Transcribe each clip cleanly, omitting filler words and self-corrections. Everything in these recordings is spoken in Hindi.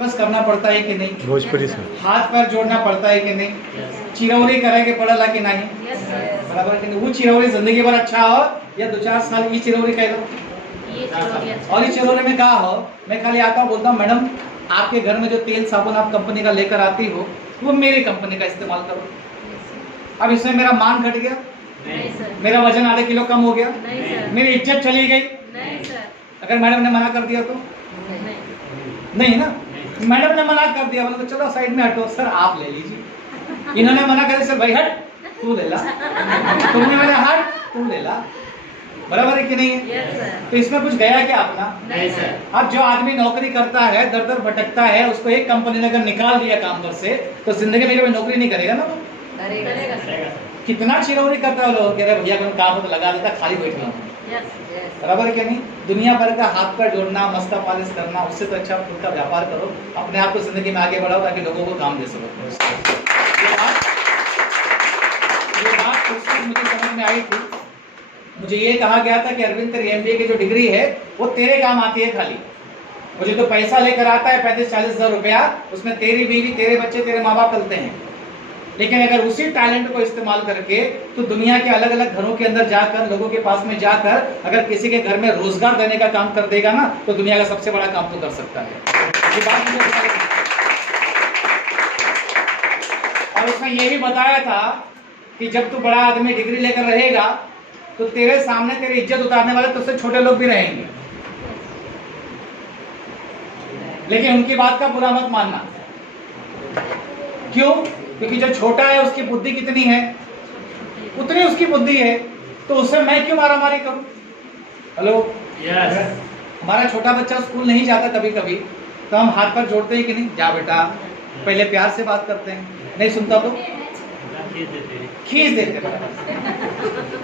रिक्वेस्ट करना पड़ता है कि नहीं, भोजपुरी से हाथ पैर जोड़ना पड़ता है कि नहीं, चिरौरी करेंगे पड़ेला कि नहीं, बराबर कि नहीं। वो चिरौरी जिंदगी भर अच्छा हो या 2-4 साल ये चिरौरी कह लो। और ये चिरौरी में कहा हो, मैं खाली आता हूँ बोलता हूँ मैडम आपके घर में जो तेल साबुन आप कंपनी का लेकर आती हो वो मेरी कंपनी का इस्तेमाल करो। अब इसमें मेरा मान घट गया, मेरा वजन आधे किलो कम हो गया, मेरी इज्जत चली गई। अगर मैडम ने मना कर दिया तो नहीं ना, मैडम ने मना कर दिया तो चलो साइड में हटो, सर आप ले लीजिए। इन्होंने मना कर दिया, सर भाई हट तू ले ला, तुमने मैंने हट तू ले ला, बराबर है कि नहीं है? तो इसमें कुछ गया क्या अपना? नहीं सर। अब जो आदमी नौकरी करता है, दर दर भटकता है, उसको एक कंपनी ने अगर निकाल दिया काम पर से तो जिंदगी में कभी नौकरी नहीं करेगा ना वो। कितना चिरौरी करता है लोग, कह रहे भैया कोई काम हो तो लगा देता, खाली बैठ रहा हूँ, बराबर है कि नहीं? दुनिया भर का हाथ पैर जोड़ना, मस्का पालिश करना, उससे तो अच्छा खुद का व्यापार करो, अपने आप को जिंदगी में आगे बढ़ाओ ताकि लोगों को काम दे सको। ये बात उसमें मुझे समझ में आई थी। मुझे ये कहा गया था कि अरविंद तेरी MBA की जो डिग्री है वो तेरे काम आती है खाली, मुझे तो पैसा लेकर आता है 35-40 हज़ार रुपया, उसमें तेरी बीवी, तेरे बच्चे, तेरे माँ बाप चलते हैं। लेकिन अगर उसी टैलेंट को इस्तेमाल करके तो दुनिया के अलग अलग घरों के अंदर जाकर, लोगों के पास में जाकर अगर किसी के घर में रोजगार देने का काम कर देगा ना तो दुनिया का सबसे बड़ा काम तो कर सकता है। ये बात मुझे और उसने ये भी बताया था कि जब तू बड़ा आदमी डिग्री लेकर रहेगा तो तेरे सामने तेरी इज्जत उतारने वाले तुझसे छोटे लोग भी रहेंगे, लेकिन उनकी बात का बुरा मत मानना। क्यों? क्योंकि जो छोटा है उसकी बुद्धि कितनी है, उतनी उसकी बुद्धि है, तो उससे मैं क्यों मारामारी करूं? हेलो, हमारा छोटा बच्चा स्कूल नहीं जाता कभी कभी तो हम हाथ पर जोड़ते हैं कि नहीं, जा बेटा, पहले प्यार से बात करते हैं, नहीं सुनता तो खींच देते,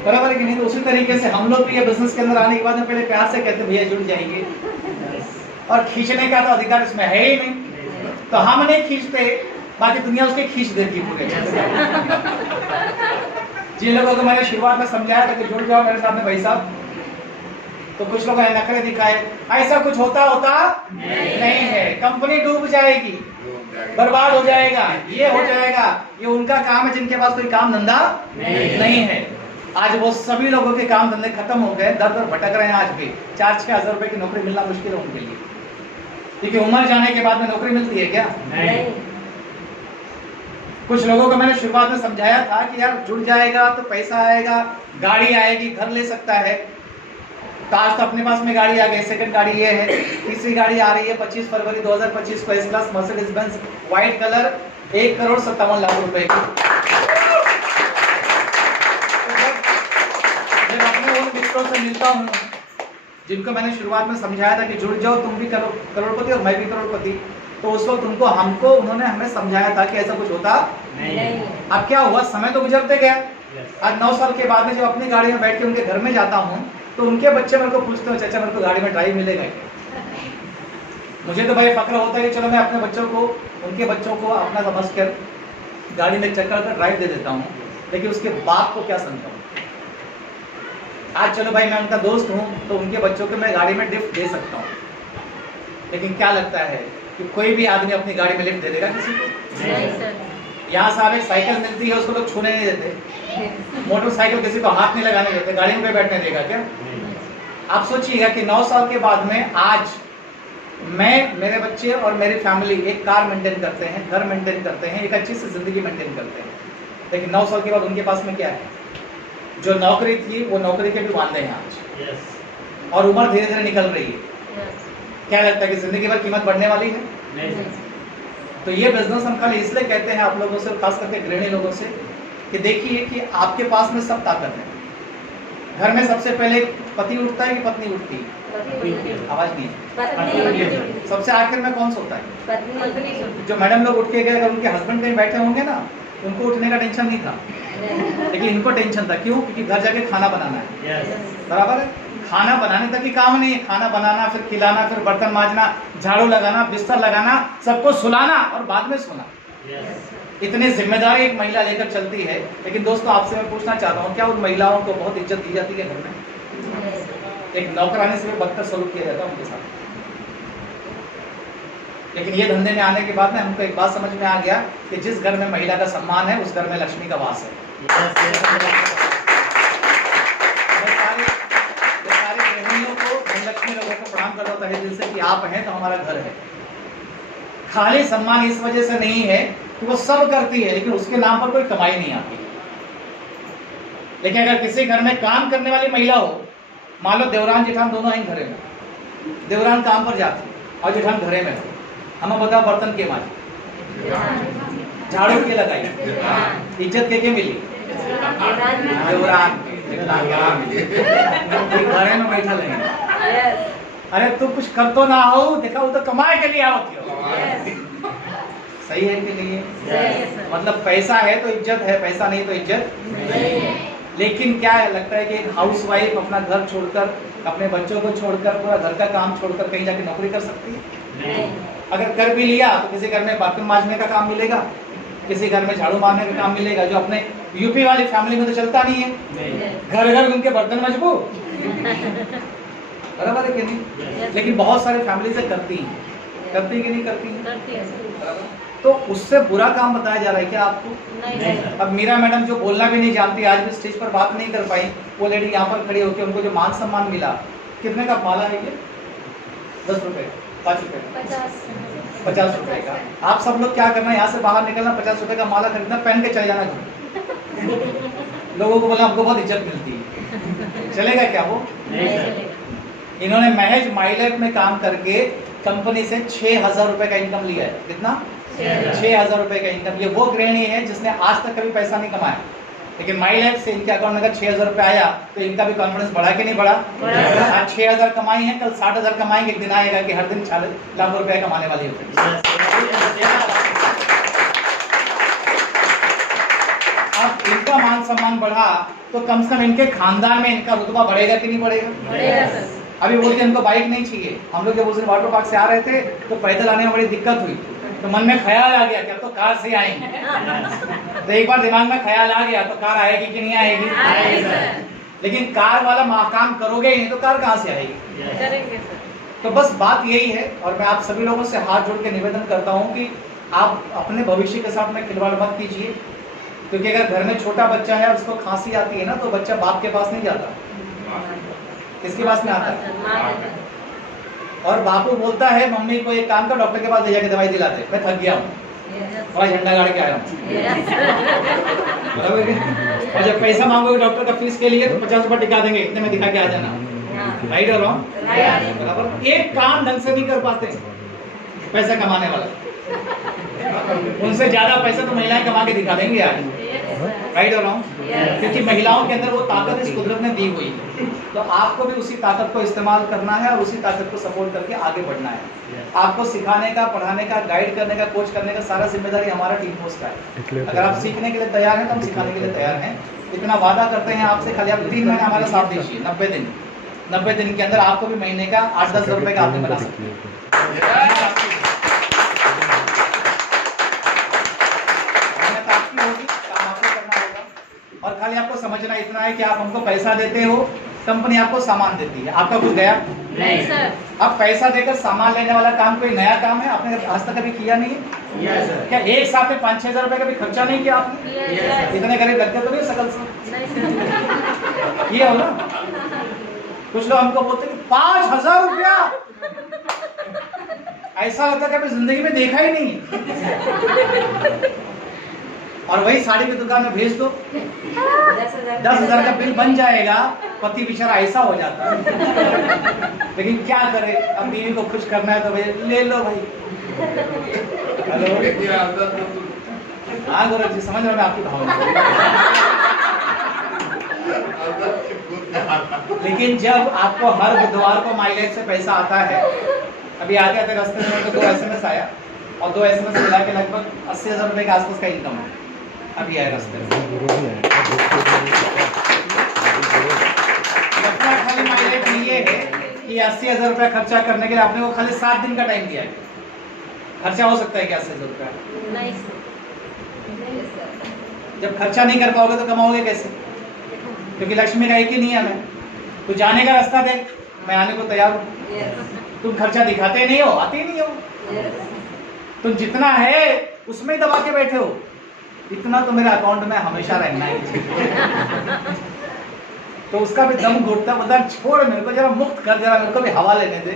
बराबर है कि नहीं? तो उसी तरीके से हम लोग भी ये बिजनेस के अंदर आने के बाद में पहले प्यार से कहते भैया जुड़ जाएंगे, और खींचने का तो अधिकार इसमें है ही नहीं, तो हम नहीं खींचते, बाकी दुनिया उसके खींच देती पूरे। जिन लोगों को मैंने शुरुआत में समझाया था कि जुड़ जाओ मेरे साथ में भाई साहब, तो कुछ लोगों ने नखरे दिखाए, ऐसा कुछ होता नहीं है, कंपनी डूब जाएगी, बर्बाद हो जाएगा, ये हो जाएगा, ये उनका काम है जिनके पास कोई काम धंधा नहीं है। आज वो सभी लोगों के काम धंधे खत्म हो गए, दर दर भटक रहे हैं, आज भी 4-6 हज़ार रुपए की नौकरी मिलना मुश्किल है उनके लिए, क्योंकि उम्र जाने के बाद में नौकरी मिलती है क्या? नहीं। कुछ लोगों को मैंने शुरुआत में समझाया था कि यार जुड़ जाएगा तो पैसा आएगा, गाड़ी आएगी, घर ले सकता है, तो आज तो अपने पास में गाड़ी आ गई, सेकंड गाड़ी ये है, तीसरी गाड़ी आ रही है 25 फरवरी 2025 को S class Mercedes Benz white colour 1,57,00,000 रुपए की। जब अपने उन मित्रों से मिलता हूँ जिनको मैंने शुरुआत में समझाया था कि जुड़ जाओ, तुम भी करोड़पति और मैं भी करोड़पति, तो उस वक्त उन्होंने हमें समझाया था कि ऐसा कुछ होता नहीं। अब क्या हुआ, समय तो गुजरते गया, आज 9 साल के बाद में जब अपनी गाड़ी में बैठ के उनके घर में जाता हूँ तो उनके बच्चे मेरे को पूछते हो चाचा मेरे को गाड़ी में ड्राइव मिलेगा क्या? मुझे तो भाई फक्र होता है कि चलो मैं अपने बच्चों को, उनके बच्चों को अपना समझकर गाड़ी में चक्कर कर ड्राइव दे देता हूँ, लेकिन उसके बाप को क्या समझाऊँ? आज चलो भाई मैं उनका दोस्त हूँ तो उनके बच्चों को मैं गाड़ी में लिफ्ट दे सकता हूँ, लेकिन क्या लगता है कि कोई भी आदमी अपनी गाड़ी में लिफ्ट दे देगा किसी को? यहाँ सारे साइकिल मिलती है उसको लोग छूने नहीं देते, मोटरसाइकिल किसी को हाथ नहीं लगाने देते, गाड़ी में बैठने देगा क्या? आप सोचिएगा कि 9 साल के बाद में आज मैं, मेरे बच्चे और मेरी फैमिली एक कार मेंटेन करते हैं, घर मेंटेन करते हैं, एक अच्छी सी जिंदगी मेंटेन करते हैं, लेकिन 9 साल के बाद उनके पास में क्या है? जो नौकरी थी वो नौकरी के भी वांदे हैं आज, और उम्र धीरे धीरे निकल रही है। क्या लगता है कि जिंदगी भर कीमत बढ़ने वाली है? नहीं। तो ये बिजनेस हम खाली इसलिए कहते हैं आप लोगों से, खास करके गृहिणी लोगों से, कि देखिए कि आपके पास में सब ताकत है। घर में सबसे पहले पति उठता है कि पत्नी उठती है? आवाज नहीं है। सबसे आखिर में कौन सोता है? जो मैडम लोग उठ के गए, अगर उनके हस्बैंड कहीं बैठे होंगे ना, उनको उठने का टेंशन नहीं था, लेकिन इनको टेंशन था। क्यों? क्योंकि घर जाके खाना बनाना है, बराबर है? खाना बनाने तक ही काम नहीं है, खाना बनाना, फिर खिलाना, फिर बर्तन मांजना, झाड़ू लगाना, बिस्तर लगाना, सबको सुलाना और बाद में सोना। इतनी जिम्मेदारी एक महिला लेकर चलती है। लेकिन दोस्तों आपसे मैं पूछना चाहता हूँ, क्या उन महिलाओं को बहुत इज्जत दी जाती है घर में? एक नौकरानी से भी बदतर सलूक किया जाता है उनके साथ। लेकिन ये धंधे में आने के बाद में हमको एक बात समझ में आ गया कि जिस घर में महिला का सम्मान है उस घर में लक्ष्मी का वास है। सारी गृहिणियों को, धनलक्ष्मी लोगों को प्रणाम कर दो तहे दिल से कि आप हैं तो हमारा घर है। खाली सम्मान इस वजह से नहीं है कि वो सब करती है लेकिन उसके नाम पर कोई कमाई नहीं आती। लेकिन अगर किसी घर में काम करने वाली महिला हो, मान लो देवरान जेठान दोनों हैं घरे में, देवरान काम पर जाती और जेठान घरे में हो, हमें बताओ बर्तन के मारे, झाड़ू के लगाई, इज्जत के मिली, देवरान घरे में बैठा लगे। अरे तू कुछ कर तो ना हो, देखा वो तो कमाए के लिए आवती हो। सही है कि नहीं है? मतलब पैसा है तो इज्जत है, पैसा नहीं तो इज्जत नहीं है। लेकिन क्या है, लगता है कि एक हाउसवाइफ अपना घर छोड़कर, अपने बच्चों को छोड़कर, पूरा घर का काम छोड़कर कहीं जाके नौकरी कर सकती है? अगर कर भी लिया तो किसी घर में बर्तन मांजने का काम मिलेगा, किसी घर में झाड़ू मारने का काम मिलेगा, जो अपने यूपी वाली फैमिली में तो चलता नहीं है। घर घर उनके बर्तन मजबू, बराबर है कि नहीं? लेकिन बहुत सारी फैमिली से करती हैं, करती कि नहीं करती हैं? तो उससे बुरा काम बताया जा रहा है क्या आपको? नहीं। अब मीरा मैडम जो बोलना भी नहीं जानती, आज भी स्टेज पर बात नहीं कर पाई, वो लेडी यहाँ पर खड़ी होकर उनको जो मान सम्मान मिला, कितने का माला है ये? 10 रुपए, 5 रुपए, 50 रुपए का। आप सब लोग क्या करना, यहाँ से बाहर निकलना, 50 रुपए का माला खरीदना, पहन के चले जाना घर। लोगों को बोला हमको बहुत इज्जत मिलती है, चलेगा क्या वो? इन्होंने महज माइलेज में काम करके कंपनी से 6,000 रुपए का इनकम लिया है। कितना? 6,000 रुपए का इनकम। ये वो गृहिणी है जिसने आज तक कभी पैसा नहीं कमाया, लेकिन माइलेज से इनके अकाउंट में अगर 6,000 रुपए आया तो इनका भी कॉन्फिडेंस बढ़ा कि नहीं बढ़ा? आज 6,000 कमाई है, कल 60,000 कमाएंगे। एक दिन आएगा कि हर दिन 40 लाख रुपए कमाने वाली होती है। अब इनका मान सम्मान बढ़ा तो कम से कम इनके खानदान में इनका रुतबा बढ़ेगा कि नहीं बढ़ेगा? अभी बोलते इनको बाइक नहीं चाहिए। हम लोग जब उस दिन वाटर पार्क से आ रहे थे तो पैदल आने में बड़ी दिक्कत हुई, तो मन में ख्याल आ गया कि अब तो कार से आएंगे। तो एक बार दिमाग में ख्याल आ गया तो कार आएगी कि नहीं आएगी? लेकिन कार वाला काम करोगे ही नहीं तो कार कहाँ से आएगी? तो बस बात यही है। और मैं आप सभी लोगों से हाथ जोड़ के निवेदन करता हूँ कि आप अपने भविष्य के साथ में खिलवाड़ मत कीजिए, क्योंकि अगर घर में छोटा बच्चा है और उसको खांसी आती है ना, तो बच्चा बाप के पास नहीं जाता, किसके पास में आता है? और बापू बोलता है मम्मी को एक काम कर, डॉक्टर के पास ले जाके दवाई दिला दे, मैं थक गया हूँ, थोड़ा झंडा गाड़ के आया हूँ। और जब पैसा मांगोगे डॉक्टर का फीस के लिए तो 50 रुपए टिका देंगे, इतने में दिखा के आ जाना। राइट और रॉन्ग? बराबर। एक काम ढंग से नहीं कर पाते पैसा कमाने वाला, उनसे ज्यादा पैसा तो महिलाएं कमा के दिखा देंगे आज। राइट और रॉन्ग? क्योंकि महिलाओं के अंदर वो ताकत इस कुदरत ने दी हुई है, तो आपको भी उसी ताकत को इस्तेमाल करना है और उसी ताकत को सपोर्ट करके आगे बढ़ना है। आपको सिखाने का, पढ़ाने का, गाइड करने का, कोच करने का सारा जिम्मेदारी हमारा टीम पोस्ट का है। अगर आप सीखने के लिए तैयार हैं तो हम सिखाने के लिए तैयार हैं। इतना वादा करते हैं आपसे, खाली आप 3 महीने हमारा साथ दीजिए। 90 दिन, 90 दिन के अंदर आपको भी महीने का 8-10 रुपए का आदमी बना सकते हैं। और खाली आपको समझना इतना है कि आप हमको पैसा देते हो, कंपनी आपको सामान देती है, आपका कुछ गया नहीं सर। अब पैसा देकर सामान लेने वाला काम कोई नया काम है? आपने आज तक कभी किया नहीं है? yes, क्या एक साथ में 5-6 हज़ार रुपए का भी खर्चा नहीं किया आपने? yes, इतने गरीब लगते तो नहीं सकल से ये हो ना। कुछ लोग हमको बोलते हैं 5,000 रुपया, ऐसा लगता है कभी जिंदगी में देखा ही नहीं। और वही साड़ी की दुकान में भेज दो, 10,000 का बिल बन जाएगा। पति बेचारा ऐसा हो जाता है, लेकिन क्या करे, अब बीवी को खुश करना है तो भाई ले लो भाई। हेलो, हाँ गौरव जी, समझ रहा हूँ मैं आपकी भावना। लेकिन जब आपको हर बुधवार को माइलेज से पैसा आता है, अभी आते आते रास्ते में तो 2 SMS आया और 2 SMS मिला के लगभग 80,000 रुपए के आसपास का इनकम है। अभी आए रास्ते में खाली माइलेज ये है कि 80,000 रुपया खर्चा करने के लिए आपने को खाली 7 दिन का टाइम दिया है। खर्चा हो सकता है क्या 80,000 रुपया? नहीं। जब खर्चा नहीं कर पाओगे तो कमाओगे कैसे? क्योंकि लक्ष्मी का एक ही नियम है, तू जाने का रास्ता दे, मैं आने को तैयार हूँ। तुम खर्चा दिखाते नहीं हो, आते ही नहीं हो। तुम जितना है उसमें ही दबा के बैठे हो, इतना तो मेरे अकाउंट में हमेशा रहना ही चाहिए। तो उसका भी दम घुटता, मतलब छोड़ मेरे को, जरा मुक्त कर, जरा मेरे को भी हवा लेने दे।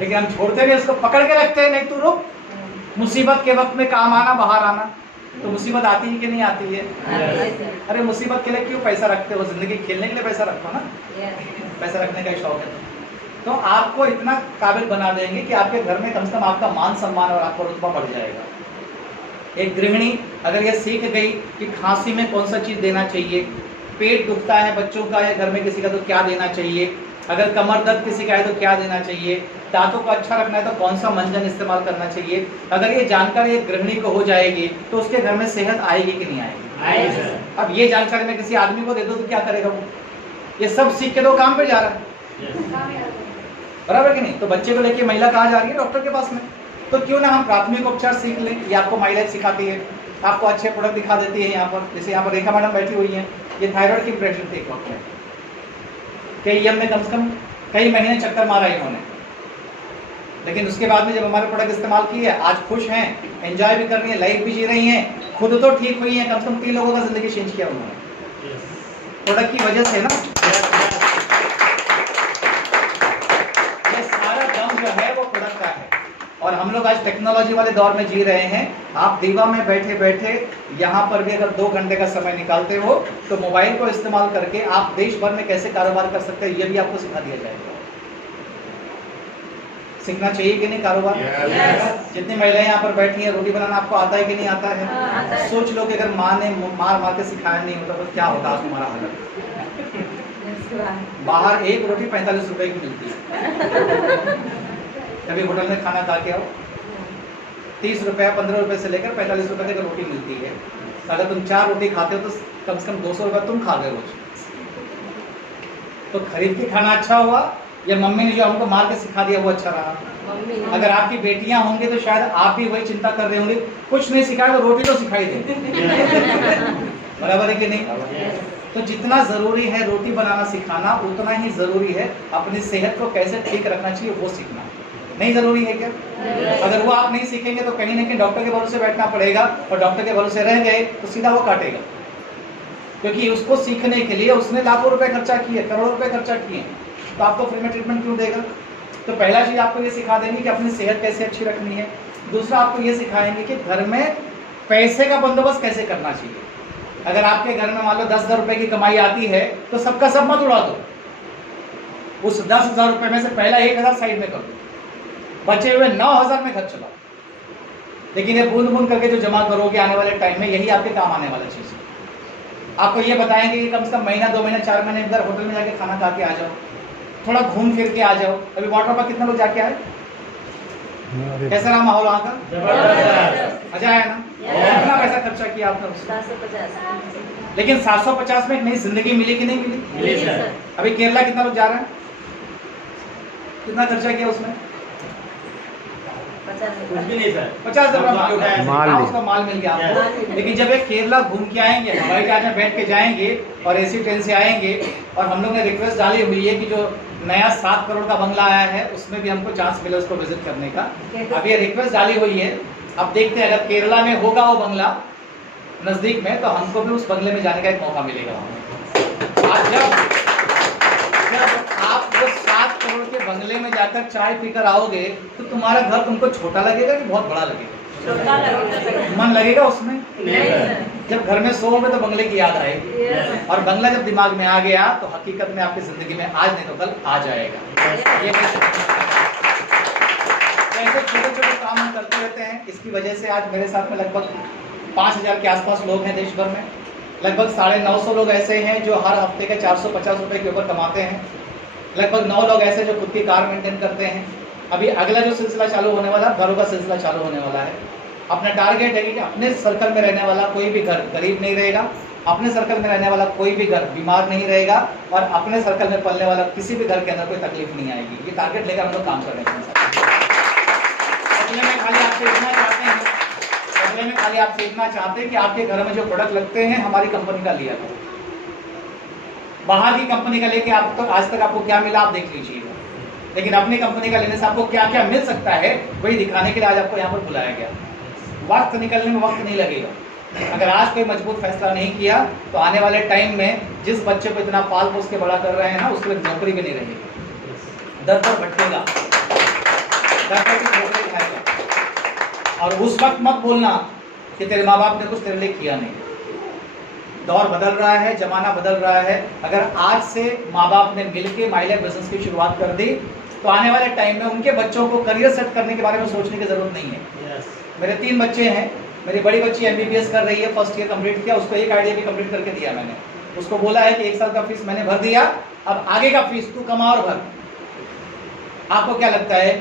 लेकिन हम छोड़ते नहीं, उसको पकड़ के रखते हैं, नहीं तू रुक, मुसीबत के वक्त में काम आना, बाहर आना। तो मुसीबत आती है कि नहीं आती है? अरे मुसीबत के लिए क्यों पैसा रखते हो? जिंदगी खेलने के लिए पैसा रखो ना, पैसा रखने का शौक है तो आपको इतना काबिल बना देंगे कि आपके घर में कम से कम आपका मान सम्मान और आपका रुतबा बढ़ जाएगा। एक गृहिणी अगर ये सीख गई कि खांसी में कौन सा चीज़ देना चाहिए, पेट दुखता है बच्चों का या घर में किसी का तो क्या देना चाहिए, अगर कमर दर्द किसी का है तो क्या देना चाहिए, दांतों को अच्छा रखना है तो कौन सा मंजन इस्तेमाल करना चाहिए, अगर ये जानकारी एक गृहिणी को हो जाएगी तो उसके घर में सेहत आएगी कि नहीं आएगी? अब ये जानकारी मैं किसी आदमी को दे दूं तो क्या करेगा वो? ये सब सीख के तो काम पे जा रहा है, बराबर कि नहीं? तो बच्चे को लेके महिला कहाँ जा रही है? डॉक्टर के पास में। तो क्यों ना हम प्राथमिक उपचार सीख लें? ये आपको माइलेज सिखाती है, आपको अच्छे प्रोडक्ट दिखा देती है। यहाँ पर जैसे यहाँ पर रेखा मैडम बैठी हुई हैं, ये थायराइड की प्रेशर थी एक वक्त में, कई हमने कम से कम कई महीने चक्कर मारा इन्होंने, लेकिन उसके बाद में जब हमारे प्रोडक्ट इस्तेमाल किए, आज खुश हैं, एंजॉय भी कर रही हैं, लाइफ भी जी रही हैं, खुद तो ठीक हुई हैं, कम से कम 3 लोगों का जिंदगी चेंज किया उन्होंने प्रोडक्ट की वजह से ना। ये सारा दम जो है वो प्रोडक्ट का है। और हम लोग आज टेक्नोलॉजी वाले दौर में जी रहे हैं। आप दीवा में बैठे बैठे यहाँ पर भी अगर 2 घंटे का समय निकालते हो तो मोबाइल को इस्तेमाल करके आप देश भर में कैसे कारोबार कर सकते हैं, ये भी आपको सिखा दिया जाएगा। सीखना चाहिए कि नहीं कारोबार? जितनी महिलाएं यहाँ पर बैठी हैं, रोटी बनाना आपको आता है कि नहीं आता है? सोच लो कि अगर माँ ने मार मार के सिखाया नहीं होता तो क्या होता आज तुम्हारा हालत? बाहर एक रोटी 45 रुपए की मिलती है। कभी होटल में खाना खा के आओ, 30 रुपये 15 रुपए से लेकर 45 रुपए तक रोटी मिलती है। अगर तुम 4 रोटी खाते हो तो कम से कम 200 रुपये तुम खा गए रोज। तो खरीद के खाना अच्छा हुआ या मम्मी ने जो हमको मार के सिखा दिया वो अच्छा रहा? अगर आपकी बेटियां होंगी तो शायद आप भी वही चिंता कर रहे होंगे, कुछ नहीं सिखाया तो रोटी तो सिखाई दे। बराबर है कि नहीं? तो जितना जरूरी है रोटी बनाना सिखाना, उतना ही जरूरी है अपनी सेहत को कैसे ठीक रखना चाहिए वो सीखना। नहीं जरूरी है क्या? अगर वो आप नहीं सीखेंगे तो कहीं ना कहीं डॉक्टर के भरोसे बैठना पड़ेगा, और डॉक्टर के भरोसे रह गए तो सीधा वो काटेगा, क्योंकि उसको सीखने के लिए उसने लाखों रुपए खर्चा किए, करोड़ों रुपए खर्चा किए, तो आपको फ्री में ट्रीटमेंट क्यों देगा? तो पहला चीज आपको ये सिखा देंगे कि अपनी सेहत कैसे अच्छी रखनी है। दूसरा आपको ये सिखाएंगे कि घर में पैसे का बंदोबस्त कैसे करना चाहिए। अगर आपके घर में मान लो 10,000 रुपए की कमाई आती है तो सबका सब मत उड़ा दो, उस 10,000 रुपए में से पहला 1,000 साइड में कर दो, बचे हुए 9,000 में खर्च चलाओ। लेकिन ये बूंद बूंद करके जो जमा करोगे आने वाले टाइम में, यही आपके काम आने वाला चीज है। आपको ये बताएंगे कि कम से कम महीना 2 महीना 4 महीने इधर होटल में जाके खाना खा के आ जाओ, थोड़ा घूम फिर के आ जाओ। अभी वाटर पार्क कितने लोग जाके आए? कैसा रहा माहौल वहाँ का? मजा आया ना? कितना पैसा खर्चा किया आपने उसमें? 750। लेकिन 750 में एक नई जिंदगी मिली कि नहीं मिली? अभी केरला कितना लोग जा रहे हैं? कितना खर्चा किया उसमें? कुछ भी नहीं सर, 50,000 उसका माल मिल गया आपको। लेकिन जब एक केरला घूम के आएंगे, हवाई जहाज में बैठ के जाएंगे और एसी ट्रेन से आएंगे, और हम लोग ने रिक्वेस्ट डाली हुई है कि जो नया 7 करोड़ का बंगला आया है उसमें भी हमको चांस मिले उसको विजिट करने का। अब ये रिक्वेस्ट डाली हुई है, अब देखते हैं अगर केरला में होगा वो बंगला नजदीक में तो हमको भी उस बंगले में जाने का एक मौका मिलेगा। आज जब आप वो 7 करोड़ के बंगले में जाकर चाय पीकर आओगे तो तुम्हारा घर तुमको छोटा लगेगा कि बहुत बड़ा लगेगा? छोटा लगेगा। मन लगेगा उसमें? जब घर में सोओगे तो बंगले की याद आएगी, और बंगला जब दिमाग में आ गया तो हकीकत में आपकी जिंदगी में आज नहीं तो कल आ जाएगा। ये ऐसे छोटे छोटे काम हम करते रहते हैं। इसकी वजह से आज मेरे साथ में लगभग 5,000 के आसपास लोग हैं देश भर में। लगभग 950 लोग ऐसे हैं जो हर हफ्ते के 450 रुपए के ऊपर कमाते हैं। लगभग 9 लोग ऐसे जो खुद की कार मेंटेन करते हैं। अभी अगला जो सिलसिला चालू होने वाला, घरों का सिलसिला चालू होने वाला है। अपना टारगेट है कि अपने सर्कल में रहने वाला कोई भी घर गरीब नहीं रहेगा, अपने सर्कल में रहने वाला कोई भी घर बीमार नहीं रहेगा, और अपने सर्कल में पलने वाला किसी भी घर के अंदर कोई तकलीफ नहीं आएगी। ये टारगेट लेकर हम लोग काम कर रहे हैं। बदले में खाली आपसे इतना चाहते हैं, बदले में खाली आपसे इतना चाहते हैं कि आपके घर में जो प्रोडक्ट लगते हैं हमारी कंपनी का लिया करो। बाहर की कंपनी का लेके आप तो आज तक आपको क्या मिला आप देख लीजिएगा, लेकिन अपनी कंपनी का लेने से आपको क्या क्या मिल सकता है वही दिखाने के लिए आज आपको यहाँ पर बुलाया गया। वक्त निकलने में वक्त नहीं लगेगा। अगर आज कोई मजबूत फैसला नहीं किया तो आने वाले टाइम में जिस बच्चे को इतना पाल पोस के बड़ा कर रहे हैं ना, उसके लिए नौकरी भी नहीं रहेगी, दर पर भटकेगा, दर पर भी ठोकरें खाएगा। और उस वक्त मत बोलना कि तेरे माँ बाप ने कुछ तेरे लिए किया नहीं। दौर बदल रहा है, जमाना बदल रहा है। अगर आज से माँ बाप ने मिलके माई लाइफ बिजनेस की शुरुआत कर दी तो आने वाले टाइम में उनके बच्चों को करियर सेट करने के बारे में सोचने की जरूरत नहीं है। मेरे 3 बच्चे हैं। मेरी बड़ी बच्ची MBBS कर रही है, फर्स्ट ईयर कंप्लीट किया, उसको एक आइडिया भी कंप्लीट करके दिया मैंने। उसको बोला है कि 1 साल का फीस मैंने भर दिया, अब आगे का फीस तू कमा और भर। आपको क्या लगता है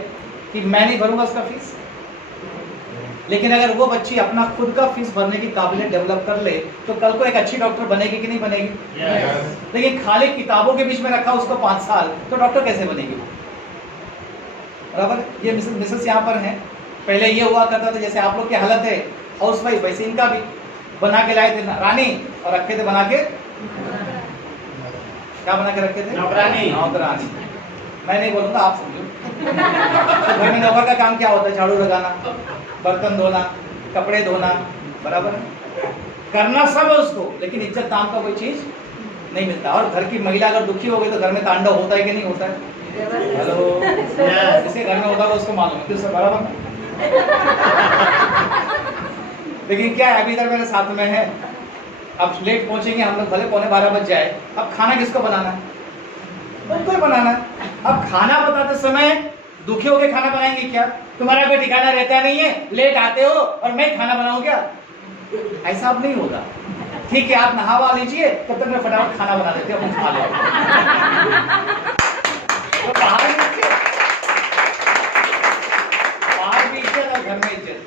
कि मैं नहीं भरूंगा उसका फीस? लेकिन अगर वो बच्ची अपना खुद का फीस भरने की काबिलियत डेवलप कर ले तो कल को एक अच्छी डॉक्टर बनेगी कि नहीं बनेगी? लेकिन खाली किताबों के बीच में रखा उसको 5 साल, तो डॉक्टर कैसे बनेगी? बराबर। ये मिसेस यहाँ पर हैं। पहले ये हुआ करता था जैसे आप लोग की हालत है हाउस वाइफ, वैसे इनका भी बना के लाए थे रानी और रखे थे बना के, क्या बना के रखे थे? नौकरानी। नौकरानी मैं नहीं बोलूंगा, आप समझो। तो घर में नौकर का काम क्या होता है? झाड़ू लगाना, बर्तन धोना, कपड़े धोना, बराबर है, करना सब है उसको, लेकिन इज्जत नाम का कोई चीज नहीं मिलता। और घर की महिला अगर दुखी हो गई तो घर में तांडव होता है कि नहीं होता है? हेलो, जिसके घर में होता है उसको मालूम है कि उससे बराबर। लेकिन क्या है, अभी इधर मेरे साथ में है, अब लेट पहुंचेंगे हम लोग, भले 11:15 बज जाए। अब खाना किसको बनाना है? उनको ही बनाना है। अब खाना बताते समय दुखी होकर खाना बनाएंगे क्या? तुम्हारा कोई ठिकाना रहता नहीं है, लेट आते हो और मैं खाना बनाऊं क्या? ऐसा अब नहीं होगा। ठीक है, आप नहावा लीजिए, तब तक मैं फटाफट खाना बना देती हूँ, खा लो। तो बाहर भी इज्जत और घर में इज्जत।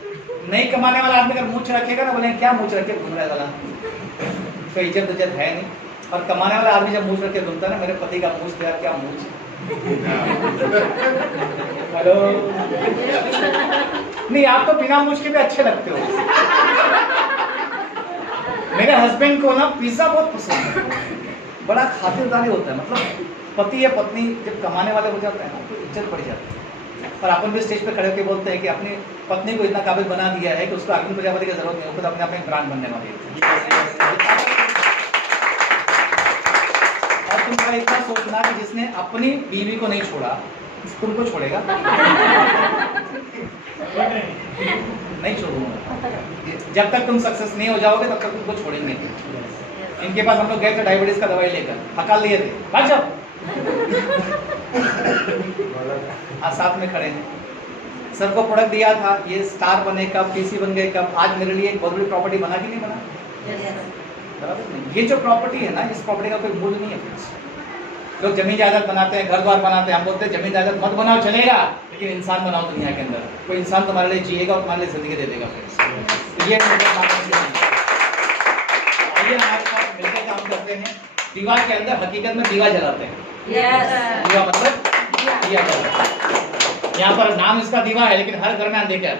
नहीं कमाने वाला आदमी अगर मूंछ रखेगा ना, बोले क्या मूंछ रखे घूम रहा है, तो इज्जत उज्जत है नहीं। और कमाने वाला आदमी जब मूंछ रख के घूमता है ना, मेरे पति का मूंछ तो यार क्या मूंछ। हेलो, नहीं आप तो बिना मूंछ के भी अच्छे लगते हो। मेरे हस्बैंड को ना पिज्जा बहुत पसंद है, बड़ा खातिरदारी होता है। मतलब पति या पत्नी जब कमाने वाले हो जाते हैं ना तो इज्जत बढ़ जाती है। और अपन भी स्टेज पे खड़े होकर बोलते हैं कि अपनी पत्नी को इतना काबिल बना दिया है कि उसको अर्जुन प्रजापति की जरूरत नहीं, वो खुद अपने अपने ब्रांड बनने वाली है। और तुम इतना सोचना कि जिसने अपनी बीवी को नहीं छोड़ा तुमको छोड़ेगा? नहीं छोड़ूंगा। जब तक तुम सक्सेस नहीं हो जाओगे तब तक तुमको छोड़ेंगे। इनके पास हम लोग गए थे डायबिटीज का दवाई लेकर, हकाल लिए थे, भाग जाओ। आज साथ में खड़े हैं। सर को प्रोडक्ट दिया था, ये स्टार बने कब, PC बन गए कब, आज मेरे लिए एक बहुत बड़ी प्रॉपर्टी बना कि नहीं बना? बराबर नहीं। ये जो प्रॉपर्टी है ना, इस प्रॉपर्टी का कोई मूल्य नहीं है। लोग जमीन जायदाद बनाते हैं, घर द्वार बनाते हैं, हम बोलते हैं जमीन जायदाद मत बनाओ चलेगा, लेकिन इंसान बनाओ दुनिया के अंदर। कोई इंसान तुम्हारे लिए जिएगा और तुम्हारे लिए जिंदगी दे देगा। ये आइए हमारे साथ मिलकर काम करते हैं। दीवार के अंदर हकीकत में दीवा जलाते हैं। दीवा मतलब दिया जलाते हैं। यहाँ पर नाम इसका दीवा है, लेकिन हर घर में अंधेरा है।